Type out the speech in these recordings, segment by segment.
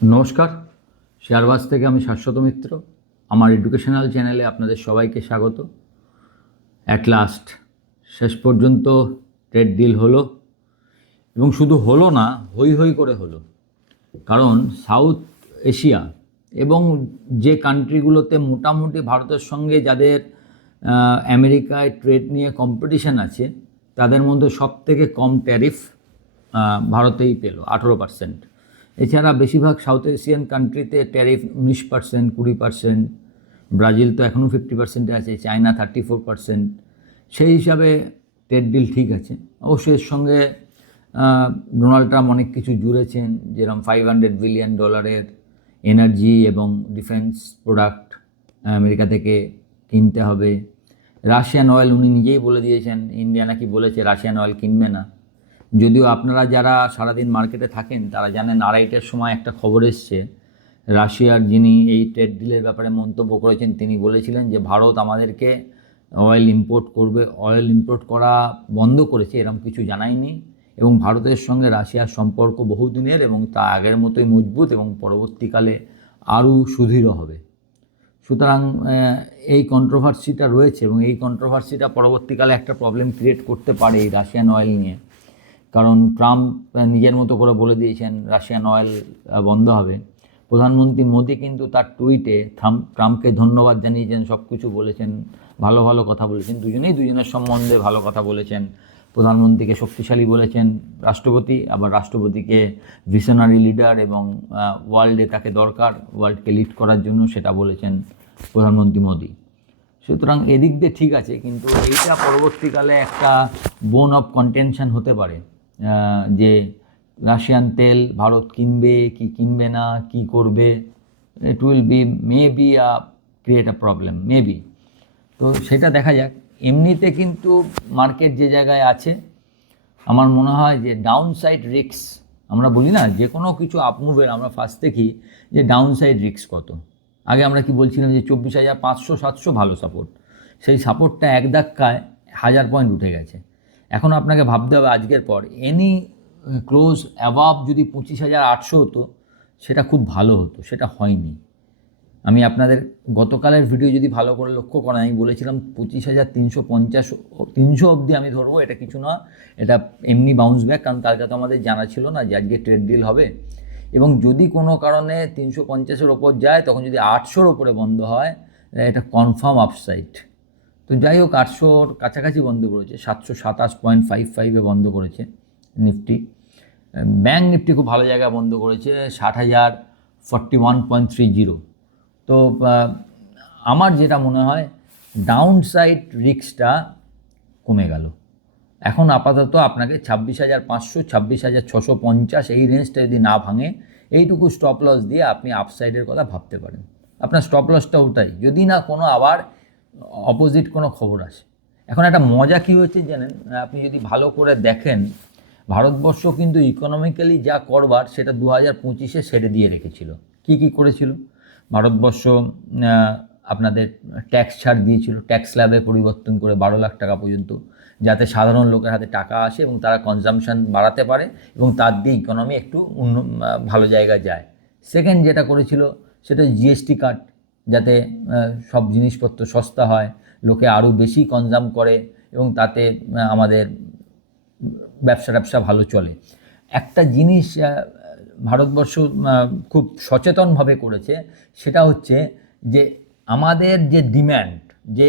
নমস্কার, শেয়ারবাজ থেকে আমি শাশ্বত মিত্র। আমার এডুকেশনাল চ্যানেলে আপনাদের সবাইকে স্বাগত। অ্যাট লাস্ট শেষ পর্যন্ত ট্রেড ডিল হলো, এবং শুধু হলো না, হই হই করে হলো। কারণ সাউথ এশিয়া এবং যে কান্ট্রিগুলোতে মোটামুটি ভারতের সঙ্গে যাদের আমেরিকায় ট্রেড নিয়ে কম্পিটিশান আছে, তাদের মধ্যে সবথেকে কম ট্যারিফ ভারতেই পেল, 18%। এছাড়া বেশিরভাগ সাউথ এশিয়ান কান্ট্রিতে ট্যারিফ 19%, 20%। ব্রাজিল তো এখনও 50%-এ আছে, চায়না 34%। সেই হিসাবে ট্রেড ডিল ঠিক আছে। অবশ্যই এর সঙ্গে ডোনাল্ড ট্রাম্প অনেক কিছু জুড়েছেন, যেরকম $500 বিলিয়ন এনার্জি এবং ডিফেন্স প্রোডাক্ট আমেরিকা থেকে কিনতে হবে। রাশিয়ান অয়েল উনি নিজেই বলে দিয়েছেন, ইন্ডিয়া নাকি বলেছে রাশিয়ান অয়েল কিনবে না। যদিও আপনারা যারা সারাদিন মার্কেটে থাকেন তারা জানেন, 2:30টার সময় একটা খবর এসছে, রাশিয়ার যিনি এই ট্রেড ডিলের ব্যাপারে মন্তব্য করেছেন তিনি বলেছিলেন যে ভারত আমাদেরকে অয়েল ইম্পোর্ট করা বন্ধ করেছে, এরকম কিছু জানায়নি, এবং ভারতের সঙ্গে রাশিয়ার সম্পর্ক বহুদিনের এবং তা আগের মতোই মজবুত এবং পরবর্তীকালে আরও সুদৃঢ় হবে। সুতরাং এই কন্ট্রোভার্সিটা রয়েছে, এবং এই কন্ট্রোভার্সিটা পরবর্তীকালে একটা প্রবলেম ক্রিয়েট করতে পারে এই রাশিয়ান অয়েল নিয়ে। কারণ ট্রাম্প নিজের মতো করে বলে দিয়েছেন রাশিয়ান অয়েল বন্ধ হবে। প্রধানমন্ত্রী মোদি কিন্তু তার টুইটে ট্রাম্পকে ধন্যবাদ জানিয়েছেন, সব কিছু বলেছেন, ভালো ভালো কথা বলেছেন, দুজনের সম্বন্ধে ভালো কথা বলেছেন। প্রধানমন্ত্রীকে শক্তিশালী বলেছেন রাষ্ট্রপতি, আবার রাষ্ট্রপতিকে ভিশনারি লিডার, এবং ওয়ার্ল্ডে তাকে দরকার, ওয়ার্ল্ডকে লিড করার জন্য, সেটা বলেছেন প্রধানমন্ত্রী মোদি। সুতরাং এদিক দিয়ে ঠিক আছে, কিন্তু এইটা পরবর্তীকালে একটা বোন অফ কন্টেনশন হতে পারে যে রাশিয়ান তেল ভারত কিনবে কি কিনবে না, কি করবে। It will be maybe create a problem, maybe. তো সেটা দেখা যাক। এমনিতে কিন্তু মার্কেট যে জায়গায় আছে, আমার মনে হয় যে ডাউন সাইড রিস্ক, আমরা বলি না যে কোনো কিছু আপমুভের আমরা ফার্স্ট দেখি যে ডাউন সাইড রিস্ক কত। আগে আমরা কি বলছিলাম যে 24,500-700 ভালো সাপোর্ট, সেই সাপোর্টটা এক ধাক্কায় 1000 পয়েন্ট উঠে গেছে। এখন আপনাকে ভাবতে হবে আজকের পর এনি ক্লোজ অ্যাবাভ যদি 25,800 হতো, সেটা খুব ভালো হতো, সেটা হয়নি। আমি আপনাদের গতকালের ভিডিও যদি ভালো করে লক্ষ্য করেন, আমি বলেছিলাম 25,350 অবধি আমি ধরবো, এটা কিছু না, এটা এমনি বাউন্স ব্যাক, কারণ তার কাছে আমাদের জানা ছিল না যে আজকে ট্রেড ডিল হবে। এবং যদি কোনো কারণে 350-এর ওপর যায়, তখন যদি 800-র ওপরে বন্ধ হয়, এটা কনফার্ম আপসাইড। তো যাই হোক, 800-র কাছাকাছি বন্ধ করেছে, 727.55-এ বন্ধ করেছে নিফটি। ব্যাঙ্ক নিফটি খুব ভালো জায়গায় বন্ধ করেছে, 60,041.30। তো আমার যেটা মনে হয় ডাউন সাইড রিস্কটা কমে গেল। এখন আপাতত আপনাকে 26,500, 26,650 এই রেঞ্জটা যদি না ভাঙে, এইটুকু স্টপ লস দিয়ে আপনি আপসাইডের কথা ভাবতে পারেন। আপনার স্টপ লসটা ওটাই, যদি না কোনো আবার অপোজিট কোনো খবর আসে। এখন একটা মজা কী হয়েছে জানেন, আপনি যদি ভালো করে দেখেন, ভারতবর্ষ কিন্তু ইকোনমিক্যালি যা করবার সেটা 2025-এ সেরে দিয়ে রেখেছিল। কি করেছিল ভারতবর্ষ? আপনাদের ট্যাক্স ছাড় দিয়েছিল, ট্যাক্স স্ল্যাবে পরিবর্তন করে 12 লাখ টাকা পর্যন্ত, যাতে সাধারণ লোকের হাতে টাকা আসে এবং তারা কনজামশন বাড়াতে পারে, এবং তার দিয়ে ইকোনমি একটু ভালো জায়গায় যায়। সেকেন্ড যেটা করেছিল সেটা জিএসটি কাট, যাতে সব জিনিসপত্র সস্তা হয়, লোকে আরও বেশি কনজাম করে, এবং তাতে আমাদের ব্যবসা ভালো চলে। একটা জিনিস ভারতবর্ষ খুব সচেতনভাবে করেছে, সেটা হচ্ছে যে আমাদের যে ডিম্যান্ড, যে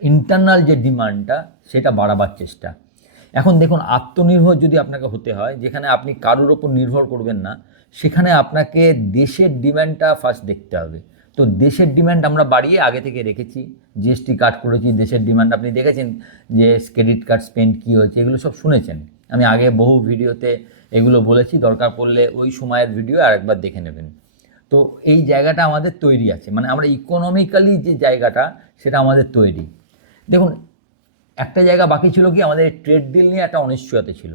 ইন্টারনাল যে ডিমান্ডটা, সেটা বাড়াবার চেষ্টা। এখন দেখুন, আত্মনির্ভর যদি আপনাকে হতে হয়, যেখানে আপনি কারোর ওপর নির্ভর করবেন না, সেখানে আপনাকে দেশের ডিম্যান্ডটা ফার্স্ট দেখতে হবে। তো দেশের ডিম্যান্ড আমরা বাড়িয়ে আগে থেকে রেখেছি, জিএসটি কাট করেছি, দেশের ডিম্যান্ড আপনি দেখেছেন যে ক্রেডিট কার্ড স্পেন্ড কী হয়েছে, এগুলো সব শুনেছেন। আমি আগে বহু ভিডিওতে এগুলো বলেছি, দরকার পড়লে ওই সময়ের ভিডিও আরেকবার দেখে নেবেন। তো এই জায়গাটা আমাদের তৈরি আছে, মানে আমরা ইকোনমিক্যালি যে জায়গাটা, সেটা আমাদের তৈরি। দেখুন, একটা জায়গা বাকি ছিল কি, আমাদের ট্রেড ডিল নিয়ে একটা অনিশ্চয়তা ছিল।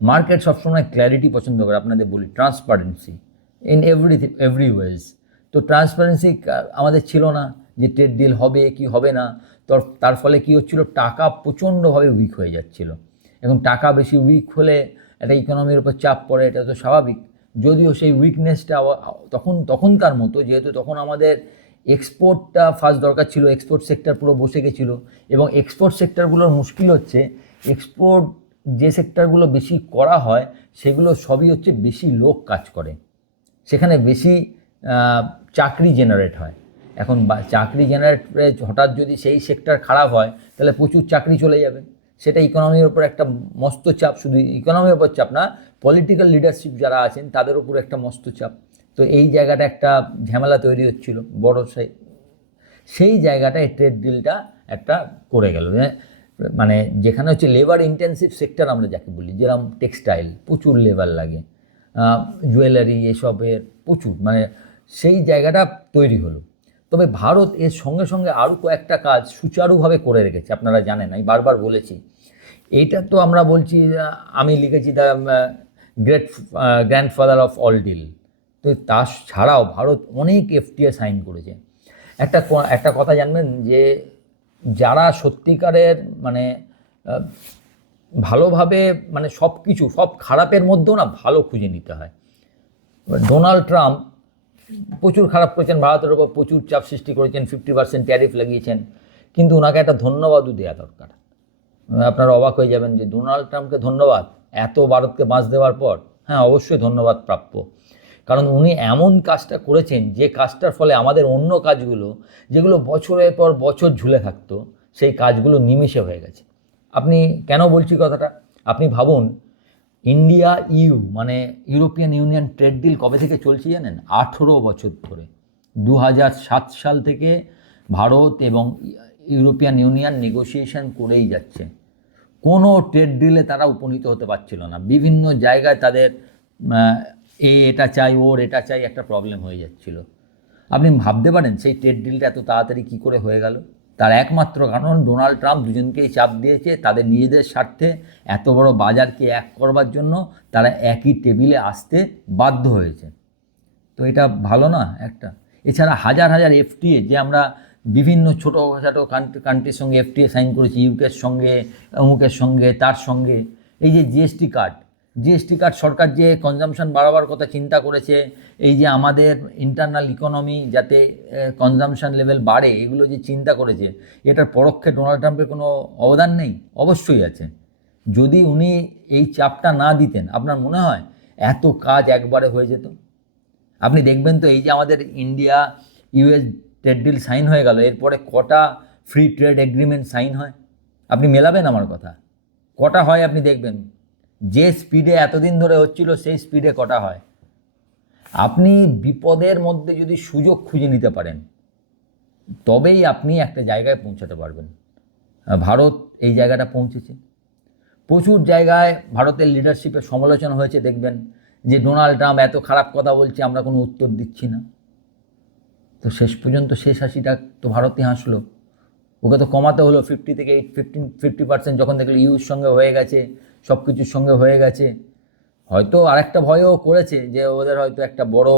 মার্কেট সবসময় ক্ল্যারিটি পছন্দ করে, আপনাদের বলি ট্রান্সপারেন্সি ইন এভরিওয়েজ। তো ট্রান্সপারেন্সি আমাদের ছিল না, যে ট্রেড ডিল হবে কি হবে না। তো তার ফলে কী হচ্ছিল, টাকা প্রচণ্ডভাবে উইক হয়ে যাচ্ছিল, এবং টাকা বেশি উইক হলে একটা ইকোনমির উপর চাপ পড়ে, এটা তো স্বাভাবিক। যদিও সেই উইকনেসটা তখনকার মতো, যেহেতু তখন আমাদের এক্সপোর্টটা ফার্স্ট দরকার ছিল, এক্সপোর্ট সেক্টর পুরো বসে গেছিলো, এবং এক্সপোর্ট সেক্টরগুলোর মুশকিল হচ্ছে এক্সপোর্ট যে সেক্টরগুলো বেশি করা হয় সেগুলো সবই হচ্ছে বেশি লোক কাজ করে, সেখানে বেশি চাকরি জেনারেট হয়। এখন চাকরি জেনারেট হঠাৎ যদি সেই সেক্টর খারাপ হয় তাহলে প্রচুর চাকরি চলে যাবে, সেটা ইকোনমির ওপর একটা মস্ত চাপ, শুধু ইকোনমির ওপর চাপ না, পলিটিক্যাল লিডারশিপ যারা আছেন তাদের ওপর একটা মস্ত চাপ। তো এই জায়গাটা একটা ঝামেলা তৈরি হচ্ছিল বড়, সেই জায়গাটায় ট্রেড ডিলটা একটা করে গেল। মানে যেখানে হচ্ছে লেবার ইন্টেন্সিভ সেক্টর আমরা যাকে বলি, যেরকম টেক্সটাইল প্রচুর লেবার লাগে, জুয়েলারি এসবের প্রচুর, মানে সেই জায়গাটা তৈরি হলো। তবে ভারত এর সঙ্গে সঙ্গে আরও কয়েকটা কাজ সুচারুভাবে করে রেখেছে, আপনারা জানেন, আমি বারবার বলেছি। এইটা তো আমরা বলছি, আমি লিখেছি the grandfather of all deal. তো তা ছাড়াও ভারত অনেক এফটিএ সাইন করেছে। একটা কথা জানবেন যে যারা সত্যিকারের মানে ভালোভাবে, মানে সব কিছু, সব খারাপের মধ্যেও না ভালো খুঁজে নিতে হয়। ডোনাল্ড ট্রাম্প প্রচুর খারাপ করেছেন, ভারতের ওপর প্রচুর চাপ সৃষ্টি করেছেন, 50% ট্যারিফ লাগিয়েছেন, কিন্তু ওনাকে একটা ধন্যবাদও দেওয়া দরকার। আপনারা অবাক হয়ে যাবেন যে ডোনাল্ড ট্রাম্পকে ধন্যবাদ এত ভারতকে বাঁচ দেওয়ার পর। হ্যাঁ, অবশ্যই ধন্যবাদ প্রাপ্য, কারণ উনি এমন কাজটা করেছেন যে কাজটার ফলে আমাদের অন্য কাজগুলো, যেগুলো বছরের পর বছর ঝুলে থাকতো, সেই কাজগুলো নিমেষে হয়ে গেছে। আপনি কেন বলছি কথাটা, আপনি ভাবুন, ইন্ডিয়া ইউ মানে ইউরোপিয়ান ইউনিয়ন ট্রেড ডিল কবে থেকে চলছে জানেন? 18 বছর ধরে। 2007 সাল থেকে ভারত এবং ইউরোপিয়ান ইউনিয়ন নেগোসিয়েশন করেই যাচ্ছে, কোনো ট্রেড ডিলে তারা উপনীত হতে পারছিল না। বিভিন্ন জায়গায় তাদের এটা চাই, ওর এটা চাই, একটা প্রবলেম হয়ে যাচ্ছিল। আপনি ভাবতে পারেন সেই ট্রেড ডিলটা এত তাড়াতাড়ি কী করে হয়ে গেল? তার একমাত্র কারণ ডোনাল্ড ট্রাম্প দুজনকেই চাপ দিয়েছে, তাদের নিজেদের স্বার্থে এত বড় বাজারকে এক করবার জন্য তারা একই টেবিলে আসতে বাধ্য হয়েছে। তো এটা ভালো না একটা? এছাড়া হাজার হাজার এফটিএ যে আমরা বিভিন্ন ছোটোখাটো কান্ট্রির সঙ্গে এফটিএ সাইন করেছি, ইউকের সঙ্গে, অমুকের সঙ্গে, তার সঙ্গে। এই যে জিএসটি কার্ড সরকার যে কনজামশন বাড়াবার কথা চিন্তা করেছে, এই যে আমাদের ইন্টারনাল ইকোনমি যাতে কনজামশন লেভেল বাড়ে, এগুলো যে চিন্তা করেছে, এটার পরোক্ষে ডোনাল্ড ট্রাম্পের কোনো অবদান নেই? অবশ্যই আছে। যদি উনি এই চাপটা না দিতেন, আপনার মনে হয় এত কাজ একবারে হয়ে যেত? আপনি দেখবেন তো, এই যে আমাদের India US trade deal sign হয়ে গেল, এরপরে কটা ফ্রি ট্রেড এগ্রিমেন্ট সাইন হয়? আপনি মেলাবেন আমার কথা, কটা হয় আপনি দেখবেন। যে স্পিডে এতদিন ধরে হচ্ছিল সেই স্পিডে কটা হয়? আপনি বিপদের মধ্যে যদি সুযোগ খুঁজে নিতে পারেন, তবেই আপনি একটা জায়গায় পৌঁছাতে পারবেন। ভারত এই জায়গাটা পৌঁছেছে। প্রচুর জায়গায় ভারতের লিডারশিপের সমালোচনা হয়েছে, দেখবেন যে ডোনাল্ড ট্রাম্প এত খারাপ কথা বলছে, আমরা কোনো উত্তর দিচ্ছি না। তো শেষ পর্যন্ত শেষ হাসিটা তো ভারতই হাসলো। ওকে তো কমাতে হলো 50 থেকে 50%, যখন দেখলো ইউর সঙ্গে হয়ে গেছে, সব কিছুর সঙ্গে হয়ে গেছে। হয়তো আরেকটা ভয়ও করেছে যে ওদের হয়তো একটা বড়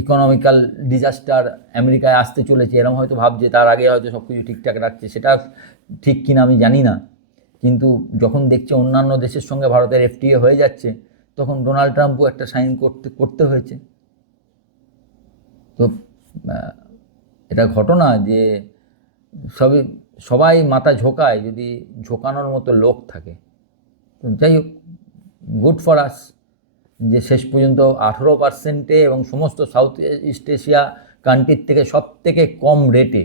ইকোনমিক্যাল ডিজাস্টার আমেরিকায় আসতে চলেছে, এরকম হয়তো ভাবছে, তার আগে হয়তো সব কিছু ঠিকঠাক রাখছে। সেটা ঠিক কিনা আমি জানি না, কিন্তু যখন দেখছে অন্যান্য দেশের সঙ্গে ভারতের এফটিএ হয়ে যাচ্ছে, তখন ডোনাল্ড ট্রাম্পও একটা সাইন করতে হয়েছে। তো এটা ঘটনা যে সবাই মাথা ঝোঁকায় যদি ঝোঁকানোর মতো লোক থাকে। তো যাই হোক, গুড ফর আস যে শেষ পর্যন্ত 18% এবং সমস্ত সাউথ ইস্ট এশিয়া কান্ট্রির থেকে সব থেকে কম রেটে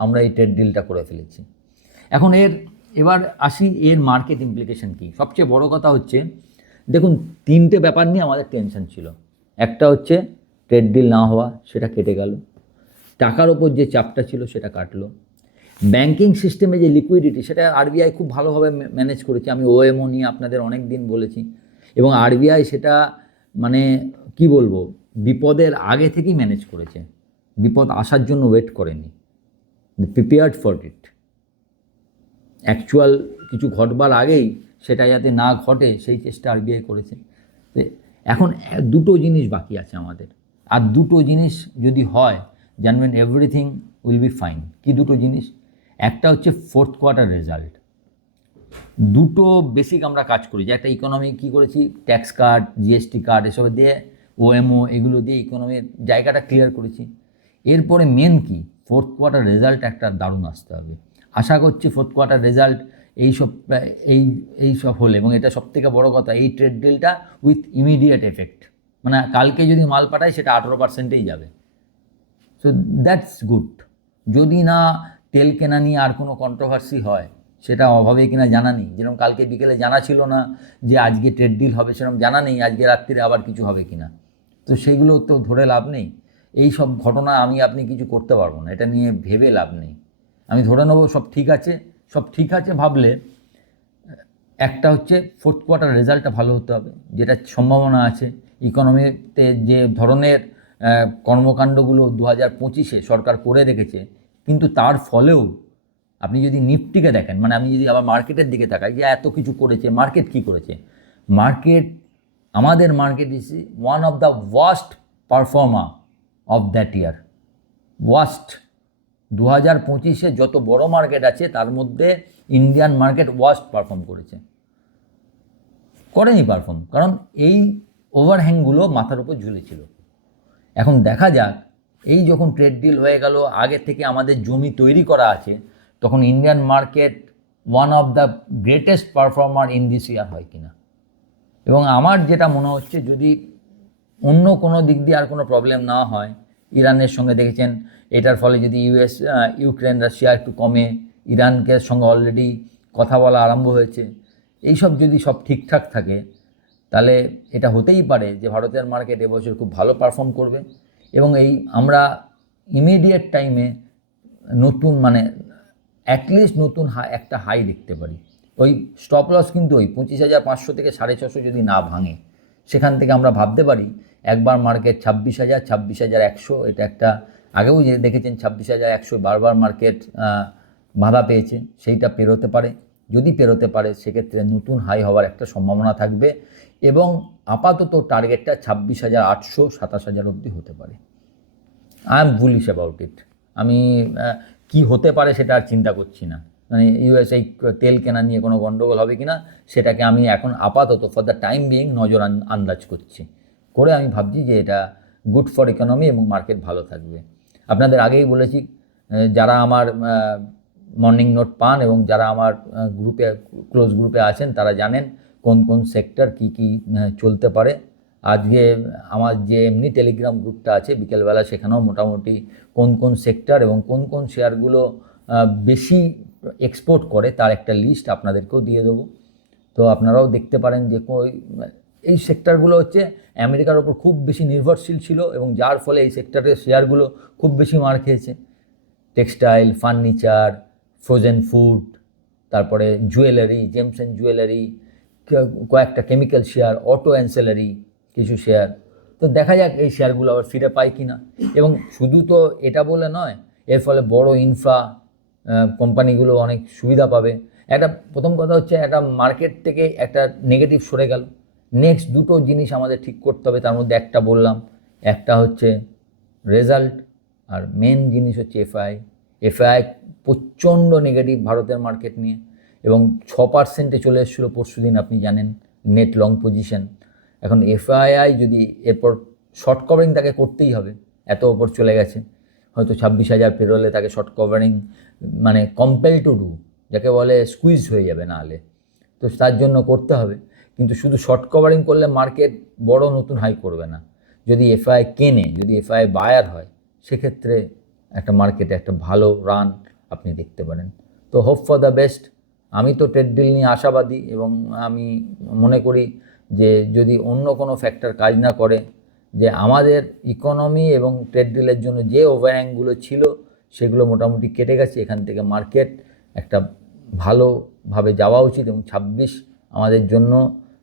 আমরা এই ট্রেড ডিলটা করে ফেলেছি। এখন এবার আসি এর মার্কেট ইমপ্লিকেশন কী। সবচেয়ে বড় কথা হচ্ছে, দেখুন, 3টে ব্যাপার নিয়ে আমাদের টেনশন ছিল। একটা হচ্ছে ট্রেড ডিল না হওয়া, সেটা কেটে গেল। টাকার ওপর যে চাপটা ছিল সেটা কাটলো। ব্যাংকিং সিস্টেমে যে লিকুইডিটি, সেটা আরবিআই খুব ভালোভাবে ম্যানেজ করেছে। আমি ওএমও নিয়ে আপনাদের অনেক দিন বলেছি, এবং আরবিআই সেটা মানে কি বলবো, বিপদের আগে থেকেই ম্যানেজ করেছে। বিপদ আসার জন্য ওয়েট করেনি, প্রিপেয়ার্ড ফর ইট। অ্যাকচুয়াল কিছু ঘটবার আগেই সেটা যাতে না ঘটে সেই চেষ্টা আরবিআই করেছে। এখন দুটো জিনিস বাকি আছে আমাদের, আর দুটো জিনিস যদি হয় জানবেন এভরিথিং উইল বি ফাইন। কি দুটো জিনিস? একটা হচ্ছে 4th কোয়ার্টার রেজাল্ট। দুটো বেসিক আমরা কাজ করি, যে একটা ইকোনমি কী করেছি, ট্যাক্স কার্ড, জিএসটি কার্ড এসব দিয়ে, ওএমও এগুলো দিয়ে ইকোনমির জায়গাটা ক্লিয়ার করেছি। এরপরে মেন কি, ফোর্থ কোয়ার্টার রেজাল্ট একটা দারুণ আসতে হবে। আশা করছি ফোর্থ কোয়ার্টার রেজাল্ট এইসব এইসব হলে, এবং এটা সবথেকে বড় কথা, এই ট্রেড ডিলটা উইথ ইমিডিয়েট এফেক্ট, মানে কালকে যদি মাল পাঠায় সেটা 18%-এই যাবে। So that's good. যদি না তেল কেনা নিয়ে আর কোনো কন্ট্রোভার্সি হয়, সেটা অভাবে কিনা জানা নেই, যেরকম কালকে বিকেলে জানা ছিল না যে আজকে ট্রেড ডিল হবে, সেরকম জানা নেই আজকে রাত্রিরে আবার কিছু হবে কিনা। তো সেগুলো তো ধরে লাভ নেই। এই সব ঘটনা আপনি কিছু করতে পারবো না, এটা নিয়ে ভেবে লাভ নেই। আমি ধরে নেবো সব ঠিক আছে, সব ঠিক আছে ভাবলে একটা হচ্ছে ফোর্থ কোয়ার্টার রেজাল্টটা ভালো হতে হবে, যেটা সম্ভাবনা আছে। ইকোনমিতে যে ধরনের কর্মকাণ্ডগুলো 2025-এ সরকার করে রেখেছে, কিন্তু তার ফলেও আপনি যদি নিফটিকে দেখেন, মানে আমি যদি আবার মার্কেটের দিকে তাকাই, যে এত কিছু করেছে, মার্কেট কি করেছে, আমাদের market is one of the worst performer of that year. Worst 2025-এ যত বড় মার্কেট আছে তার মধ্যে ইন্ডিয়ান মার্কেট ওয়ার্স্ট পারফর্ম করেনি পারফর্ম, কারণ এই ওভারহ্যাংগুলো মাথার উপর ঝুলেছিল। এখন দেখা যাক, এই যখন ট্রেড ডিল হয়ে গেল, আগে থেকে আমাদের জমি তৈরি করা আছে, তখন Indian market one of the greatest performer in this ইয়ার হয় কিনা। এবং আমার যেটা মনে হচ্ছে, যদি অন্য কোনো দিক দিয়ে আর কোনো প্রবলেম না হয়, ইরানের সঙ্গে দেখেছেন, এটার ফলে যদি ইউক্রেন রাশিয়া একটু কমে, ইরানকে সঙ্গে অলরেডি কথা বলা আরম্ভ হয়েছে, এইসব যদি সব ঠিকঠাক থাকে, তাহলে এটা হতেই পারে যে ভারতের মার্কেট এবছর খুব ভালো পারফর্ম করবে। এবং আমরা ইমিডিয়েট টাইমে নতুন, মানে অ্যাটলিস্ট নতুন একটা হাই দেখতে পারি। ওই স্টপ লস কিন্তু ওই 25,500 থেকে 650 যদি না ভাঙে, সেখান থেকে আমরা ভাবতে পারি একবার মার্কেট 26,000, 26,100, এটা একটা আগেও যে দেখেছেন 26,100 বারবার মার্কেট বাধা পেয়েছে, সেইটা পেরোতে পারে। যদি পেরোতে পারে সেক্ষেত্রে নতুন হাই হওয়ার একটা সম্ভাবনা থাকবে, এবং আপাতত টার্গেটটা 26,800, 27,000 অবধি হতে পারে। I am bullish about it. আমি কি হতে পারে সেটা আর চিন্তা করছি না, মানে ইউএসএ তেল কেনা নিয়ে কোনো গণ্ডগোল হবে কি না, সেটাকে আমি এখন আপাতত ফর দ্য টাইম বিইং নজর আন্দাজ করে আমি ভাবছি যে এটা গুড ফর ইকোনমি এবং মার্কেট ভালো থাকবে। আপনাদের আগেই বলেছি, যারা আমার মর্নিং নোট পান এবং যারা আমার ক্লোজ গ্রুপে আছেন, তারা জানেন কোন কোন সেক্টর কি চলতে পারে। আজকে আমার যে এমনি টেলিগ্রাম গ্রুপটা আছে বিকেলবেলা, সেখানেও মোটামুটি কোন কোন সেক্টর এবং কোন কোন শেয়ারগুলো বেশি এক্সপোর্ট করে তার একটা লিস্ট আপনাদেরকেও দিয়ে দেবো। তো আপনারাও দেখতে পারেন যে এই সেক্টরগুলো হচ্ছে আমেরিকার ওপর খুব বেশি নির্ভরশীল ছিল, এবং যার ফলে এই সেক্টরের শেয়ারগুলো খুব বেশি মার খেয়েছে। টেক্সটাইল, ফার্নিচার, ফ্রোজেন ফুড, তারপরে জুয়েলারি, জেমস অ্যান্ড জুয়েলারি, কয়েকটা কেমিক্যাল শেয়ার, অটো অ্যান্সেলারি কিছু শেয়ার। তো দেখা যাক এই শেয়ারগুলো আবার ফিরে পায় কি না। এবং শুধু তো এটা বলে নয়, এর ফলে বড় ইনফ্রা কোম্পানিগুলো অনেক সুবিধা পাবে। প্রথম কথা হচ্ছে, একটা মার্কেট থেকে একটা নেগেটিভ সরে গেল। নেক্সট দুটো জিনিস আমাদের ঠিক করতে হবে, তার মধ্যে একটা বললাম, একটা হচ্ছে রেজাল্ট, আর মেন জিনিস হচ্ছে এফআই প্রচণ্ড নেগেটিভ ভারতের মার্কেট নিয়ে, এবং 6%-এ চলে এসেছিলো পরশু দিন, আপনি জানেন, নেট লং পজিশন। এখন এফআইআই যদি এরপর শর্ট কভারিং তাকে করতেই হবে, এত ওপর চলে গেছে, হয়তো 26,000 পেরোলে তাকে শর্ট কভারিং, মানে কম্পেল টু ডু, যাকে বলে স্কুইজ হয়ে যাবে না হলে, তো তার জন্য করতে হবে। কিন্তু শুধু শর্ট কভারিং করলে মার্কেট বড় নতুন হাই করবে না। যদি এফআই কেনে, যদি এফআই বায়ার হয়, সেক্ষেত্রে একটা মার্কেটে একটা ভালো রান আপনি দেখতে পারেন। তো হোপ ফর দ্য বেস্ট। আমি তো ট্রেড ডিল নিয়ে আশাবাদী, এবং আমি মনে করি যে যদি অন্য কোনো ফ্যাক্টর কাজ না করে, যে আমাদের ইকোনমি এবং ট্রেড ডিলের জন্য যে ওভারহ্যাংগুলো ছিল সেগুলো মোটামুটি কেটে গেছে। এখান থেকে মার্কেট একটা ভালোভাবে যাওয়া উচিত, এবং 26 আমাদের জন্য,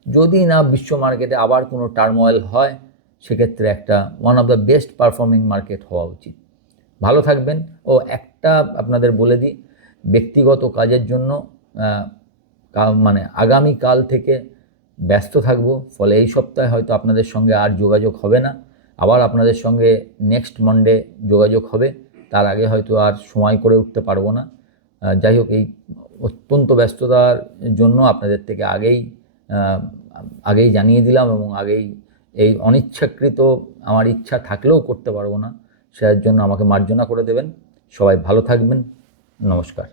যদি না বিশ্ব মার্কেটে আবার কোনো টার্মোয়েল হয়, সেক্ষেত্রে একটা one of the best performing market হওয়া উচিত। ভালো থাকবেন। ও একটা আপনাদের বলে দিই, ব্যক্তিগত কাজের জন্য মানে আগামীকাল থেকে ব্যস্ত থাকব, ফলে এই সপ্তাহে হয়তো আপনাদের সঙ্গে আর যোগাযোগ হবে না। আবার আপনাদের সঙ্গে নেক্সট মানডে যোগাযোগ হবে, তার আগে হয়তো আর সময় করে উঠতে পারবো না। যাই হোক, এই অত্যন্ত ব্যস্ততার জন্য আপনাদের থেকে আগেই জানিয়ে দিলাম, এবং আগেই এই অনিচ্ছাকৃত আমার ইচ্ছা থাকলেও করতে পারবো না, সেটার জন্য আমাকে মার্জনা করে দেবেন। সবাই ভালো থাকবেন। নমস্কার।